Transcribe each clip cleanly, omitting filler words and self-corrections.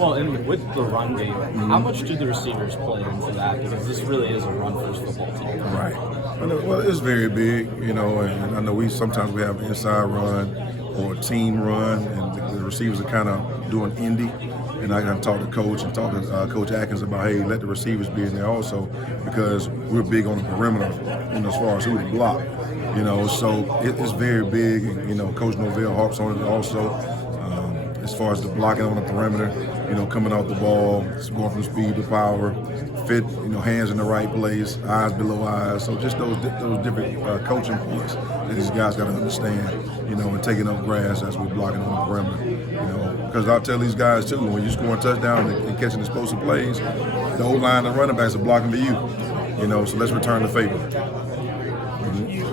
Well, and with the run game, how much do the receivers play into that? Because this really is a run-first football team. Right. Well, it's very big, and I know sometimes we have an inside run or a team run, and the receivers are kind of doing indie. And I can talk to Coach and talk to Coach Atkins about, hey, let the receivers be in there also, because we're big on the perimeter, as far as who to block. So it's very big. And, Coach Novell harps on it also. As far as the blocking on the perimeter, coming off the ball, going from speed to power, fit, hands in the right place, eyes below eyes. So just those different coaching points that these guys got to understand, and taking up grass as we're blocking on the perimeter. Because I'll tell these guys too, when you're scoring touchdowns and catching explosive plays, the whole line of running backs are blocking to you. So let's return the favor.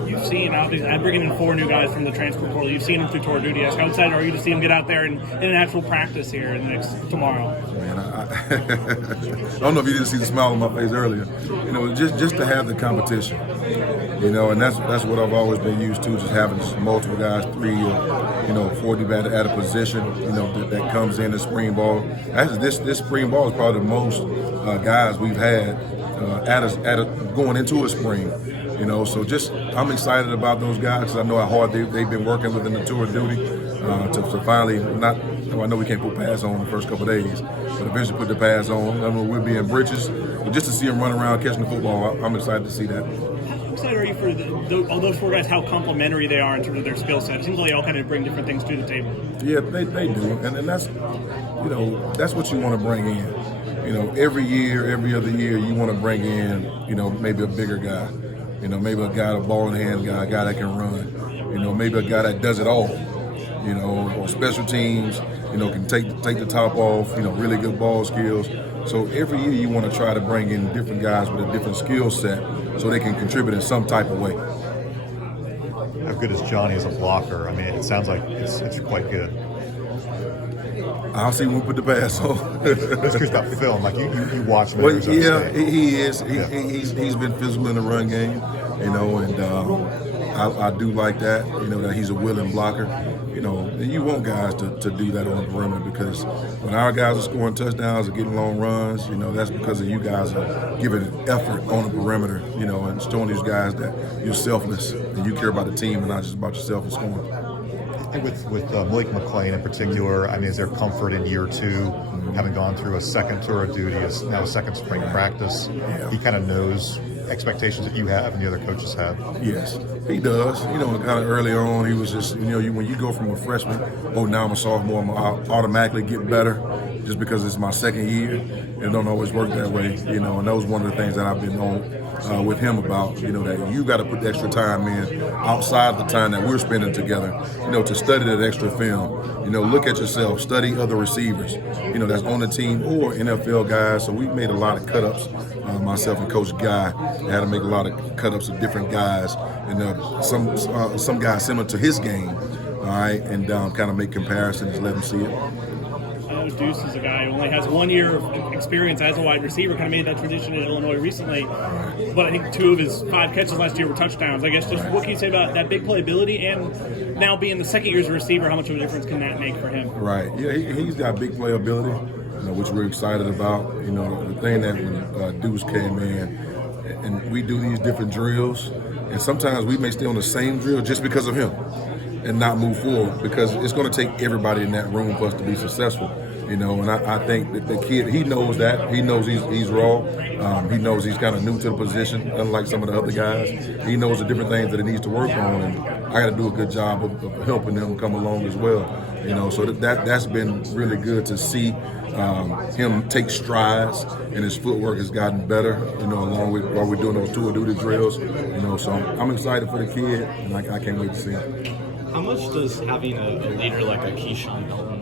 You've seen, obviously, I'm bringing in 4 new guys from the transfer portal. You've seen them through tour duty. How excited are you to see them get out there in an actual practice here tomorrow? Man, I don't know if you didn't see the smile on my face earlier. Just to have the competition. And that's what I've always been used to, just having multiple guys, 3 or 4 deep at a position, that comes in the spring ball. Actually, this spring ball is probably the most guys we've had going into a spring. So just I'm excited about those guys because I know how hard they've been working within the tour duty to finally I know we can't put pads on the first couple of days, but eventually put the pads on. I know we'll be in britches, but just to see them run around catching the football, I'm excited to see that. How excited are you for all those 4 guys, how complementary they are in terms of their skill set? It seems like they all kind of bring different things to the table. Yeah, they do, and that's that's what you want to bring in. Every year, every other year, you want to bring in maybe a bigger guy. Maybe a guy, a ball in hand guy, a guy that can run. Maybe a guy that does it all. On special teams, can take the top off. Really good ball skills. So every year you want to try to bring in different guys with a different skill set, so they can contribute in some type of way. How good is Johnny as a blocker? I mean, it sounds like it's quite good. I'll see when we put the pass on. That's because that film, like you watch him. Well, yeah, he is. He's been physical in the run game, and I do like that. That he's a willing blocker. And you want guys to do that on the perimeter, because when our guys are scoring touchdowns or getting long runs, that's because of you guys are giving effort on the perimeter, and showing these guys that you're selfless and you care about the team and not just about yourself and scoring. With Malik McClain in particular, I mean, is there comfort in year 2, having gone through a second tour of duty, now a second spring practice? Yeah. He kind of knows expectations that you have and the other coaches have. Yes, he does. Kind of early on, he was just, when you go from a freshman, now I'm a sophomore, I'm automatically get better just because it's my second year. It don't always work that way, and that was one of the things that I've been on with him about, that you got to put the extra time in outside the time that we're spending together, to study that extra film. Look at yourself, study other receivers, that's on the team or NFL guys. So we've made a lot of cut-ups, myself and Coach Guy had to make a lot of cut-ups of different guys, and some guys similar to his game, all right, and kind of make comparisons, let them see it. Deuce is a guy who only has 1 year of experience as a wide receiver, kind of made that transition in Illinois recently. But I think 2 of his 5 catches last year were touchdowns. I guess just what can you say about that big playability, and now being the second year as a receiver, how much of a difference can that make for him? Right. Yeah, he's got big playability, which we're excited about. The thing that when Deuce came in, and we do these different drills, and sometimes we may stay on the same drill just because of him and not move forward, because it's going to take everybody in that room for us to be successful. And I think that the kid, he knows that. He knows he's raw. He knows he's kind of new to the position, unlike some of the other guys. He knows the different things that he needs to work on, and I got to do a good job of helping him come along as well. So that's been really good to see him take strides, and his footwork has gotten better, along with while we're doing those tour duty drills. So I'm excited for the kid, and I can't wait to see him. How much does having a leader like a Keyshawn Hilton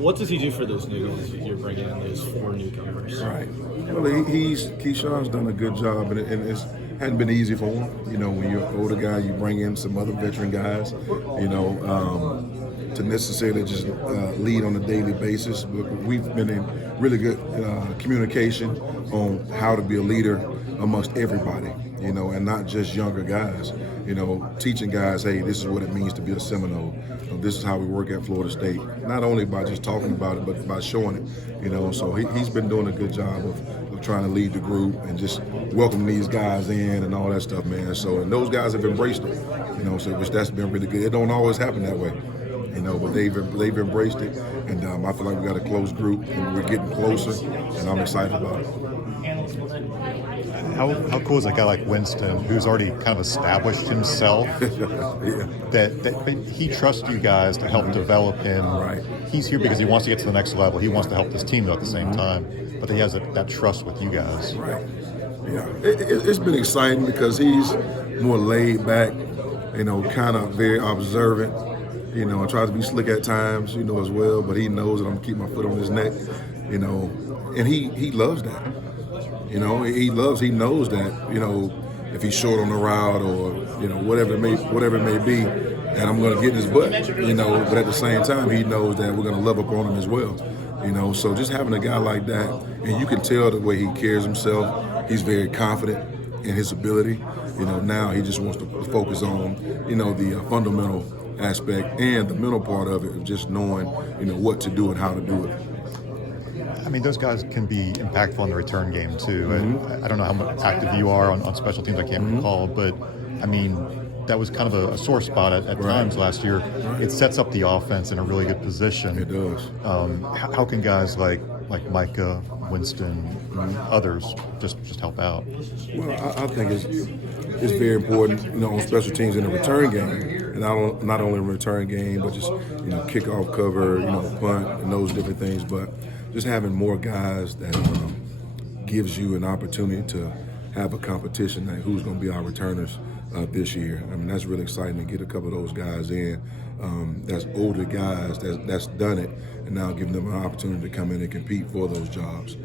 what does he do for those new guys you're bringing in, those 4 newcomers? Right. Well, Keyshawn's done a good job, and it hadn't been easy for him. When you're an older guy, you bring in some other veteran guys. to necessarily just lead on a daily basis, but we've been in really good communication on how to be a leader amongst everybody, you know, and not just younger guys. You know, teaching guys, hey, this is what it means to be a Seminole. This is how we work at Florida State. Not only by just talking about it, but by showing it. You know, so he's been doing a good job of trying to lead the group and just welcoming these guys in and all that stuff, man. So, and those guys have embraced it. You know, so which that's been really good. It don't always happen that way. You know, but they've embraced it, and I feel like we got a close group, and we're getting closer, and I'm excited about it. How cool is a guy like Winston, who's already kind of established himself, Yeah. that he trusts you guys to help develop him. Right. He's here because he wants to get to the next level. He wants to help this team at the same time, but he has that trust with you guys. Right. Yeah. It's been exciting because he's more laid back, you know, kind of very observant. You know, I try to be slick at times, you know, as well, but he knows that I'm going to keep my foot on his neck, you know, and he loves that. You know, he knows that, you know, if he's short on the route or, you know, whatever it may be, and I'm going to get in his butt, you know, but at the same time, he knows that we're going to love up on him as well, you know. So just having a guy like that, and you can tell the way he carries himself, he's very confident in his ability. You know, now he just wants to focus on, you know, the fundamental aspect and the mental part of it, of just knowing, you know, what to do and how to do it. I mean, those guys can be impactful in the return game too. And I don't know how active you are on special teams. I can't recall, but I mean, that was kind of a sore spot at times last year. It sets up the offense in a really good position. It does. How can guys like Micah, Winston, others just help out? Well, I think it's very important, you know, on special teams in the return game, and not only in the return game, but just, you know, kickoff cover, you know, punt, and those different things. But just having more guys that gives you an opportunity to have a competition like who's going to be our returners this year. I mean, that's really exciting to get a couple of those guys in. That's older guys that's done it, and now giving them an opportunity to come in and compete for those jobs.